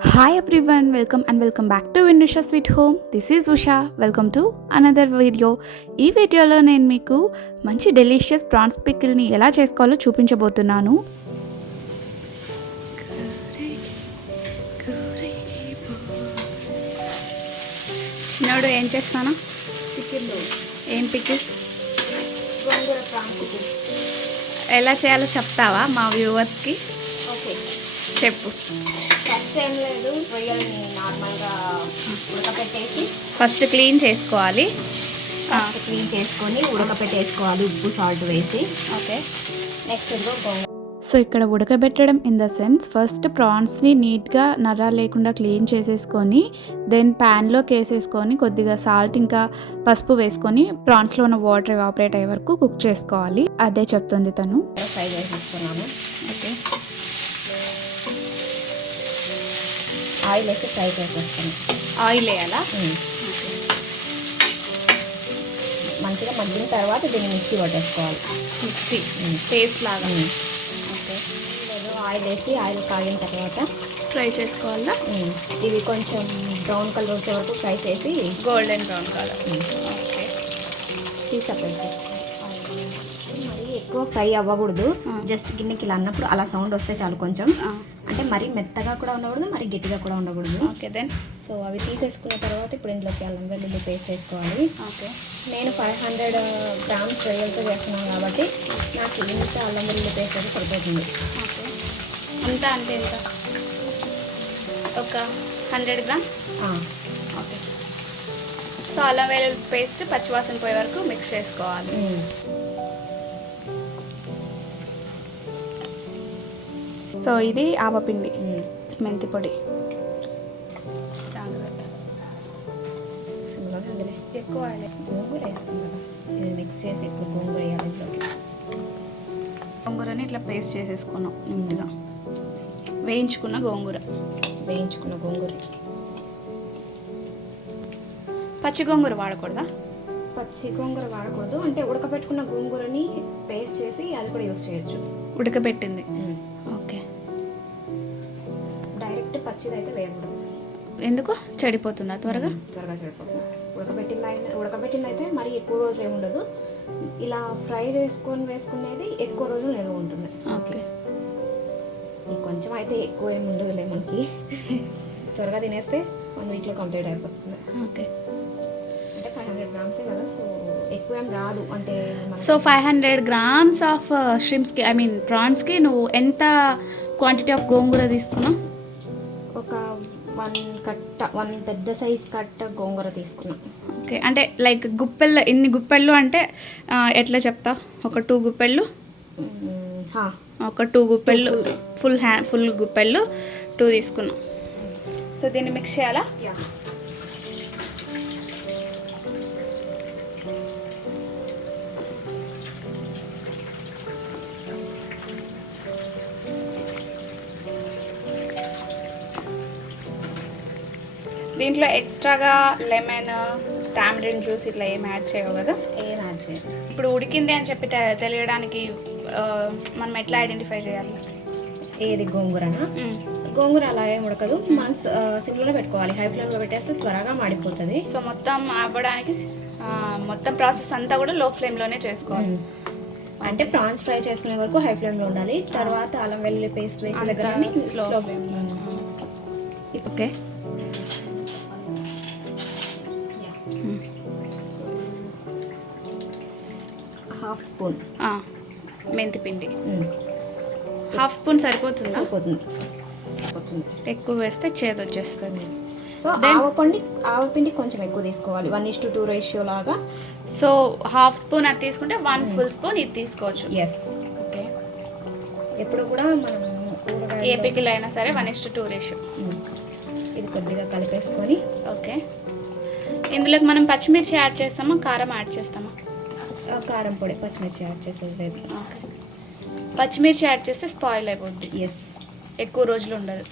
Hi everyone welcome and welcome back to Vinsha sweet home this is Usha welcome to another video ఈ వీడియోలో నేను మీకు మంచి delicious prawns పికిల్ని ఎలా చేసుకోవాలో చూపించబోతున్నాను. చిన్నోడు ఏం చేస్తాను? ఏం పికిల్ చికెన్ ఎలా చేయాలో చెప్తావా మా వ్యూవర్స్కి ఓకే చెప్పు. ఏం లేదు. రొయ్యల్ని నార్మల్గా ఉడకపెట్టేసి ఫస్ట్ క్లీన్ చేసుకోవాలి. ఫస్ట్ క్లీన్ చేసుకొని ఉడకపెట్టేసుకోవాలి. ఉప్పు సాల్ట్ వేసి. ఓకే. నెక్స్ట్ సో ఇక్కడ ఉడకబెట్టడం ఇన్ ద సెన్స్ ఫస్ట్ ప్రాన్స్ని నీట్గా నర లేకుండా క్లీన్ చేసేసుకొని దెన్ ప్యాన్లోకి వేసేసుకొని కొద్దిగా సాల్ట్ ఇంకా పసుపు వేసుకొని ప్రాన్స్లో ఉన్న వాటర్ ఎవాపరేట్ అయ్యే వరకు కుక్ చేసుకోవాలి. అదే చెప్తుంది తను. ఫ్రై చేసేసుకున్నాను. ఓకే. ఆయిల్ వేసి ఫ్రై చేసేస్తాను. ఆయిల్ వేయాలా? మంచిగా మగ్గిన తర్వాత దీన్ని మిక్సీ పట్టేసుకోవాలి. మిక్సీ. పేస్ట్ లాగా. ఓకే. ఆయిల్ వేసి ఆయిల్ కాగిన తర్వాత ఫ్రై చేసుకోవాలా? ఇవి కొంచెం బ్రౌన్ కలర్ వచ్చే వరకు ఫ్రై చేసి గోల్డెన్ బ్రౌన్ కలర్. ఓకే. తీసి మరి ఎక్కువ ఫ్రై అవ్వకూడదు. జస్ట్ గిన్నెకి ఇలా అన్నప్పుడు అలా సౌండ్ వస్తే చాలు కొంచెం. అంటే మరీ మెత్తగా కూడా ఉండకూడదు మరి గట్టిగా కూడా ఉండకూడదు. Okay then. సో అవి తీసేసుకున్న తర్వాత ఇప్పుడు ఇందులోకి అల్లం వెల్లుల్లి పేస్ట్ చేసుకోవాలి ఓకే. నేను ఫైవ్ హండ్రెడ్ గ్రామ్స్ రొయ్యలతో చేస్తున్నాను కాబట్టి నాకు ఇంత అల్లం వెల్లుల్లి పేస్ట్ అయితే సరిపోతుంది. ఓకే. అంతా అంటే ఎంత? ఒక హండ్రెడ్ గ్రామ్స్? ఓకే. సో అల్లం వెల్లుల్లి పేస్ట్ పచ్చివాసన పోయే వరకు మిక్స్ చేసుకోవాలి. సో ఇది ఆవపిండి. మెంతి పొడి. ఎక్కువ గోంగూర ఇది మిక్స్ చేసి ఇప్పుడు గోంగూర వేయాలి గోంగూరని ఇట్లా పేస్ట్ చేసేసుకున్నాం నీట్గా వేయించుకున్న గోంగూర. వేయించుకున్న గోంగూర. పచ్చి గోంగూర వాడకూడదా? పచ్చి గోంగూర వాడకూడదు. అంటే ఉడకబెట్టుకున్న గోంగూరని పేస్ట్ చేసి అది కూడా యూస్ చేయొచ్చు. ఉడకబెట్టింది. డైరెక్ట్ పచ్చిది అయితే వేయకూడదు. ఎందుకు? చెడిపోతుందా త్వరగా? త్వరగా సరిపోతుంది ఉడకబెట్టింది అయితే ఉడకబెట్టింది అయితే మరి ఎక్కువ రోజులు ఏమి ఉండదు. ఇలా ఫ్రై చేసుకొని వేసుకునేది ఎక్కువ రోజులు నిల్వ ఉంటుంది. ఓకే. కొంచెం అయితే ఎక్కువ ఏమి ఉండదులే మనకి. త్వరగా తినేస్తే వన్ వీక్లో కంప్లీట్ అయిపోతుంది. ఓకే. అంటే ఫైవ్ హండ్రెడ్ గ్రామ్సే కదా సో ఎక్కువ ఏం రాదు. అంటే so five hundred grams of షిమ్స్కి I mean ప్రాన్స్కి నువ్వు ఎంత క్వాంటిటీ ఆఫ్ గోంగూర తీసుకున్నావు? వన్ కట్ట వన్ పెద్ద సైజ్ కట్ట గోంగూర తీసుకున్నాం. ఓకే అంటే లైక్ గుప్పెళ్ళు ఎన్ని గుప్పెళ్ళు అంటే ఎట్లా చెప్తావు ఒక టూ గుప్పెళ్ళు. ఒక టూ గుప్పెళ్ళు ఫుల్. హ్యా ఫుల్ గుప్పెళ్ళు టూ తీసుకున్నాం. సో దీన్ని మిక్స్ చేయాలా? దీంట్లో ఎక్స్ట్రాగా లెమన్ టామరిన్ జ్యూస్ ఇట్లా ఏం యాడ్ చేయవు కదా? ఏం యాడ్ చేయాలి ఇప్పుడు ఉడికింది అని చెప్పి తెలియడానికి మనం ఎట్లా ఐడెంటిఫై చేయాలి? ఏది గోంగూరనా. గోంగూర అలా ఏం ఉడకదు. మనం సిమ్లోనే పెట్టుకోవాలి. హై ఫ్లేమ్లో పెట్టేస్తే త్వరగా మాడిపోతుంది. సో మొత్తం అవ్వడానికి మొత్తం ప్రాసెస్ అంతా కూడా లో ఫ్లేమ్లోనే చేసుకోవాలి. అంటే ప్రాన్స్ ఫ్రై చేసుకునే వరకు హై ఫ్లేమ్లో ఉండాలి. తర్వాత అల్లం వెల్లుల్లి పేస్ట్ వేసిన దగ్గర స్లో స్లో ఫ్లేమ్లో okay. Half spoon. మెంతిపిండి. Half spoon సరిపోతుందా? సరిపోతుంది. ఎక్కువ వేస్తే చేదు వచ్చేస్తుంది సో ఆవపిండి ఆవపిండి కొంచెం ఎక్కువ తీసుకోవాలి. One is to two ratio లాగా. సో హాఫ్ స్పూన్ అది తీసుకుంటే వన్ ఫుల్ స్పూన్ ఇది తీసుకోవచ్చు. Yes okay. ఎప్పుడు కూడా మనం ఏ పికిల్ అయినా సరే one is to two ratio. ఇది కొద్దిగా కలిపేసుకొని. ఓకే. ఇందులోకి మనం పచ్చిమిర్చి యాడ్ చేస్తామా? కారం యాడ్ చేస్తామా? కారం పొడి పచ్చిమిర్చి యాడ్ చేసేది ఓకే. పచ్చిమిర్చి యాడ్ చేస్తే స్పాయిల్ అయిపోద్ది. ఎస్ ఎక్కువ రోజులు ఉండదు.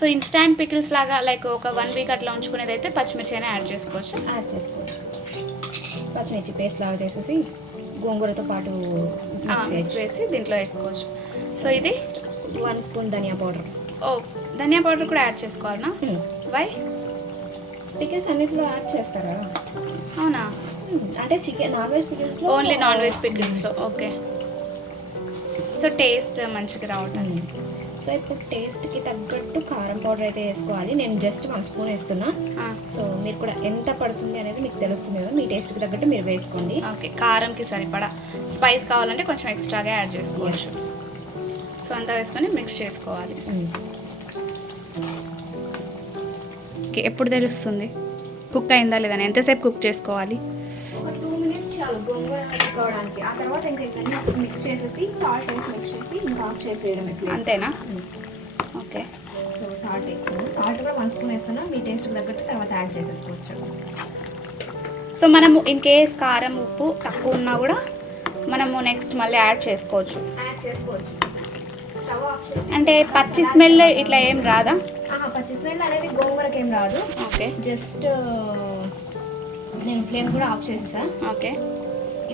సో ఇన్స్టాంట్ పికిల్స్ లాగా లైక్ ఒక వన్ వీక్ అట్లా ఉంచుకునేది అయితే పచ్చిమిర్చి అయినా యాడ్ చేసుకోవచ్చు. యాడ్ చేసుకోవచ్చు. పచ్చిమిర్చి పేస్ట్ లాగా చేసేసి గోంగూరతో పాటు మిక్స్ వేసి దీంట్లో వేసుకోవచ్చు. సో ఇది? వన్ స్పూన్ ధనియా పౌడర్. ఓ ధనియా పౌడర్ కూడా యాడ్ చేసుకోవాలనా? వై? పికిల్స్ అన్నిట్లో యాడ్ చేస్తారా? అవునా? Hmm, అంటే chicken non veg pickles only non veg పికిల్స్లో okay so taste మంచిగా రావటానికి సో ఇప్పుడు టేస్ట్కి తగ్గట్టు కారం పౌడర్ అయితే వేసుకోవాలి. నేను జస్ట్ వన్ స్పూన్ వేస్తున్నా. సో మీరు కూడా ఎంత పడుతుంది అనేది మీకు తెలుస్తుంది కదా. మీ టేస్ట్కి తగ్గట్టు మీరు వేసుకోండి. ఓకే కారంకి సరిపడా స్పైస్ కావాలంటే కొంచెం ఎక్స్ట్రాగా యాడ్ చేసుకోవచ్చు. సో అంతా వేసుకొని మిక్స్ చేసుకోవాలి. ఓకే ఎప్పుడు తెలుస్తుంది? కుక్ అయిందా లేదా? ఎంతసేపు కుక్ చేసుకోవాలి? చాలు గోంగూర కలుపుకోవడానికి. ఆ తర్వాత ఇంకా ఇవన్నీ మిక్స్ చేసేసి సాల్ట్ వేసి మిక్స్ చేసి ఇంకా ఆఫ్ చేసేయడం ఇట్లా అంతేనా? ఓకే. సో సాల్ట్ వేస్తున్నాను సాల్ట్ కూడా వన్ స్పూన్ వేస్తున్నా మీ టేస్ట్కి తగ్గట్టు తర్వాత యాడ్ చేసేసుకోవచ్చు. సో మనము ఇన్ కేస్ కారం ఉప్పు తక్కువ ఉన్నా కూడా మనము నెక్స్ట్ మళ్ళీ యాడ్ చేసుకోవచ్చు. యాడ్ చేసుకోవచ్చు. అంటే పచ్చి స్మెల్ ఇట్లా ఏం రాదా? పచ్చి స్మెల్ అనేది గోంగూరకి ఏం రాదు. ఓకే. జస్ట్ నేను ఫ్లేమ్ కూడా ఆఫ్ చేసేసా. ఓకే.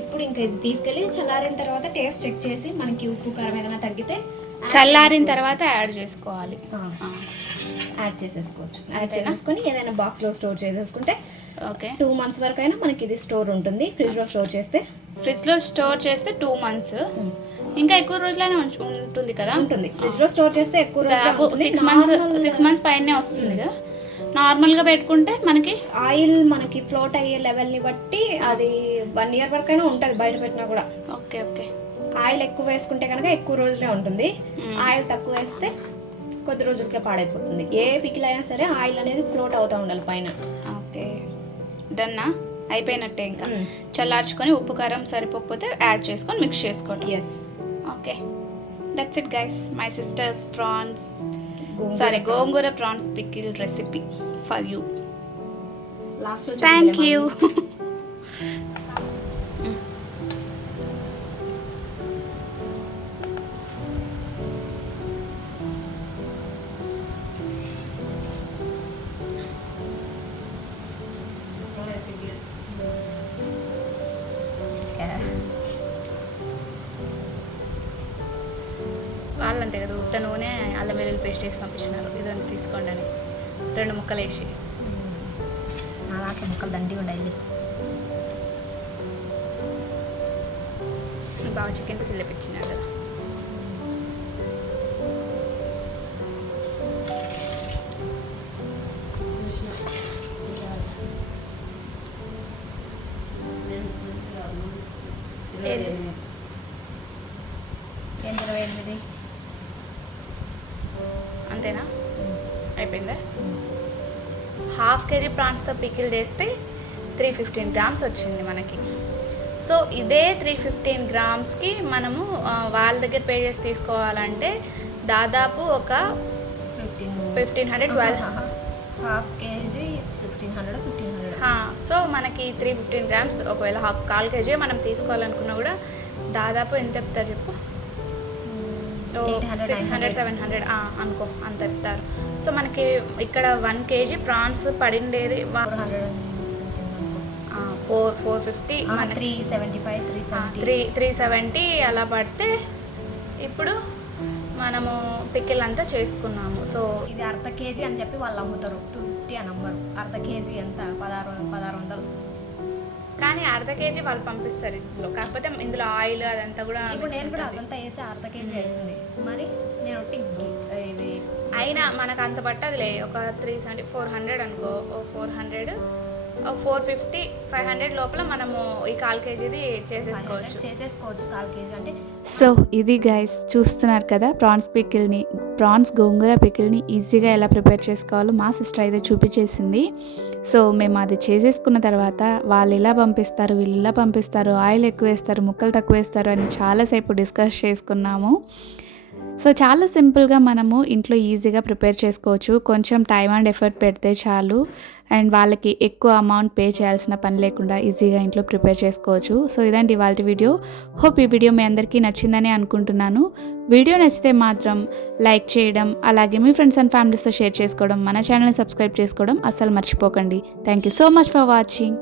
ఇప్పుడు ఇంకా ఇది తీసుకెళ్ళి చల్లారిన తర్వాత టేస్ట్ చెక్ చేసి మనకి ఉప్పు కారం ఏదైనా తగ్గితే చల్లారిన తర్వాత యాడ్ చేసుకోవాలి. యాడ్ చేసేసుకోవచ్చు. యాడ్ అంతేనా? చేసేసుకొని ఏదైనా బాక్స్లో స్టోర్ చేసేసుకుంటే ఓకే. టూ మంత్స్ వరకు అయినా మనకి ఇది స్టోర్ ఉంటుంది. ఫ్రిడ్జ్లో స్టోర్ చేస్తే ఫ్రిడ్జ్లో స్టోర్ చేస్తే టూ మంత్స్. ఇంకా ఎక్కువ రోజులైనా ఉంటుంది కదా? ఉంటుంది. ఫ్రిడ్జ్లో స్టోర్ చేస్తే ఎక్కువ సిక్స్ మంత్స్ సిక్స్ మంత్స్ పైనే వస్తుంది కదా? నార్మల్గా పెట్టుకుంటే మనకి ఆయిల్ మనకి ఫ్లోట్ అయ్యే లెవెల్ని బట్టి అది వన్ ఇయర్ వరకు అయినా ఉంటుంది బయట పెట్టినా కూడా. Okay okay. ఆయిల్ ఎక్కువ వేసుకుంటే కనుక ఎక్కువ రోజులే ఉంటుంది. ఆయిల్ తక్కువ వేస్తే కొద్ది రోజులకే పాడైపోతుంది. ఏ పికిల్ అయినా సరే ఆయిల్ అనేది ఫ్లోట్ అవుతూ ఉండాలి పైన. ఓకే. డన్నా? అయిపోయినట్టే ఇంకా. చల్లార్చుకొని ఉప్పు కారం సరిపోకపోతే యాడ్ చేసుకొని మిక్స్ చేసుకోవటం. Yes okay. That's it guys my sisters prawns sorry gongura prawns pickle recipe for you లాస్ట్లో థ్యాంక్ యూ వాళ్ళంతే కదా ఉత్త నూనె అల్లం వెల్లుల్లి పేస్ట్ వేసి పంపించినారు. ఇదంతా తీసుకోండి అని. రెండు ముక్కలు వేసి. నా దాంట్లో ముక్కలు దండి ఉండాలి బాగా చికెన్ తెప్పించినారు కదా. అయిపోయిందా? హాఫ్ కేజీ ప్రాన్స్తో పికిల్ చేస్తే త్రీ ఫిఫ్టీన్ గ్రామ్స్ వచ్చింది మనకి. సో ఇదే త్రీ ఫిఫ్టీన్ గ్రామ్స్కి మనము వాళ్ళ దగ్గర పే చేసి తీసుకోవాలంటే దాదాపు ఒక fifteen fifteen hundred twelve. Half KG sixteen hundred fifteen hundred. So మనకి త్రీ ఫిఫ్టీన్ గ్రామ్స్ ఒకవేళ హాఫ్ కాల్ కేజీ మనం తీసుకోవాలనుకున్నా కూడా దాదాపు ఎంత చెప్తారు చెప్పు? సిక్స్ హండ్రెడ్ సెవెన్ హండ్రెడ్ అనుకో అంత చెప్తారు. సో మనకి ఇక్కడ one KG prawns పడిండేది four four fifty three seventy five three three three seventy అలా పడితే ఇప్పుడు మనము పికిల్ అంతా చేసుకున్నాము. సో ఇది అర్ధ కేజీ అని చెప్పి వాళ్ళు అమ్ముతారు. టూ ఫిఫ్టీ అని అమ్మరు అర్ధ కేజీ ఎంత? పదహారు పదహారు వందలు. కానీ అర్ధ కేజీ వాళ్ళు పంపిస్తారు ఇందులో కాకపోతే ఇందులో ఆయిల్ అదంతా కూడా ఇప్పుడు నేను కూడా. అదంతా వేసి అర్ధ కేజీ అవుతుంది. మరి నేను ఇవి అయినా మనకు అంత పట్టదులే. ఒక త్రీ సెవెంటీ ఫోర్ హండ్రెడ్ అనుకో. ఓ four hundred four fifty five hundred లోపల మనము ఈ కాల్ కేజీది చేసేసుకోవచ్చు. చేసేసుకోవచ్చు కాల్ కేజీ అంటే సో ఇది గైస్ చూస్తున్నారు కదా ప్రాన్స్ పికిల్ని ప్రాన్స్ గోంగూర పికిల్ని ఈజీగా ఎలా ప్రిపేర్ చేసుకోవాలో మా సిస్టర్ అయితే చూపించేసింది. సో మేము అది చేసేసుకున్న తర్వాత వాళ్ళు ఇలా పంపిస్తారు వీళ్ళు ఇలా పంపిస్తారు ఆయిల్ ఎక్కువ వేస్తారు ముక్కలు తక్కువ వేస్తారు అని చాలాసేపు డిస్కస్ చేసుకున్నాము. సో చాలా సింపుల్గా మనము ఇంట్లో ఈజీగా ప్రిపేర్ చేసుకోవచ్చు. కొంచెం టైం అండ్ ఎఫర్ట్ పెడితే చాలు. అండ్ వాళ్ళకి ఎక్కువ అమౌంట్ పే చేయాల్సిన పని లేకుండా ఈజీగా ఇంట్లో ప్రిపేర్ చేసుకోవచ్చు. సో ఇదండి ఇవాళ వీడియో. హోప్ ఈ వీడియో మీ అందరికీ నచ్చిందని అనుకుంటున్నాను. వీడియో నచ్చితే మాత్రం లైక్ చేయడం అలాగే మీ ఫ్రెండ్స్ అండ్ ఫ్యామిలీస్తో షేర్ చేసుకోవడం మన ఛానల్ని సబ్స్క్రైబ్ చేసుకోవడం అస్సలు మర్చిపోకండి. Thank you so much for watching.